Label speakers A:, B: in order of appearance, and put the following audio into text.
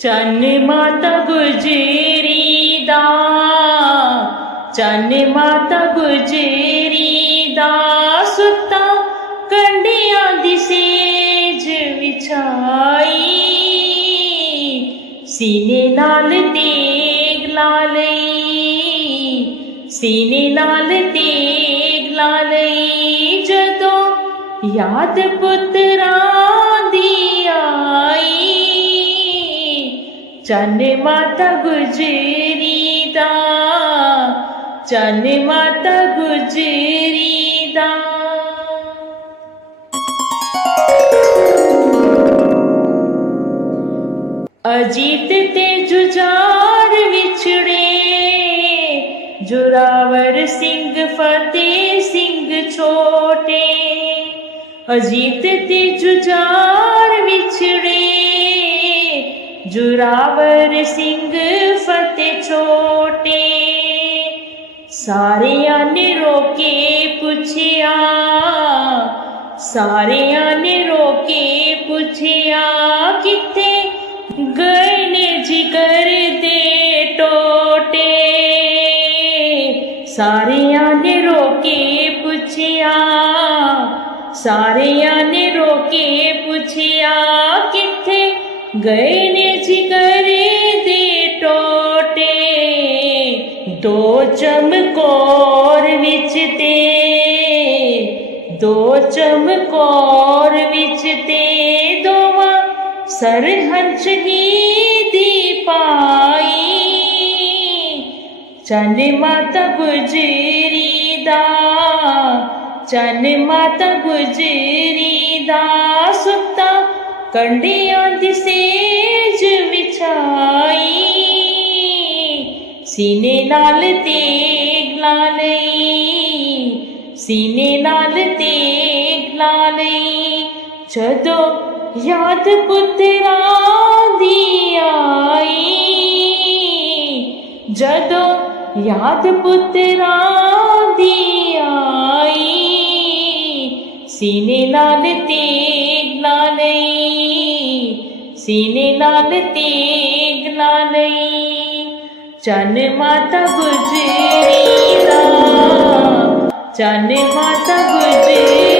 A: ਚੰਨ ਮਾਤਾ ਗੁਜਰੀ ਦਾ, ਚੰਨ ਮਾਤਾ ਗੁਜਰੀ ਦਾ, ਸੁੱਤਾ ਕੰਡਿਆਂ ਦੀ ਸੇਜ ਵਿਛਾਈ। ਸੀਨੇ ਨਾਲ ਤੇਗ ਲਾ ਲਈ, ਸੀਨੇ ਨਾਲ ਤੇਗ ਲਾ ਲਈ। ਜਦੋਂ ਯਾਦ ਪੁੱਤਰਾਂ चन माता गुजरी दा चन माता गुजरी दा अजीत ते जुजार विछड़े, जुरावर सिंह फतेह सिंह छोटे। अजीत ते जुजार जुरावर सिंह फते छोटे। सारे ने रोके पुछिया, सारे ने रोके पुछिया किथे गए ने जिगर दे टोटे। सारे ने रोके पुछिया, सारे ने रोके पुछिया किथे गैने करे दे टोटे दो चमकोर विचते। दो चमकोर विचते दोवा सरहंस ही दी पाई च माता गुजरी दा च माता गुजरी दा सुता કંડે અંધસેજ વિછાઈ સીને નાલ તે ગ્લાલઈ સીને નાલ તે ગ્લાલઈ જદો યાદ પુતરા દિયાઈ જદો યાદ પુતરા દિયાઈ સીને નાલ તે ज्ञानै सीने लाल तेग लानै चन माता गुजरी चन माता गुजरी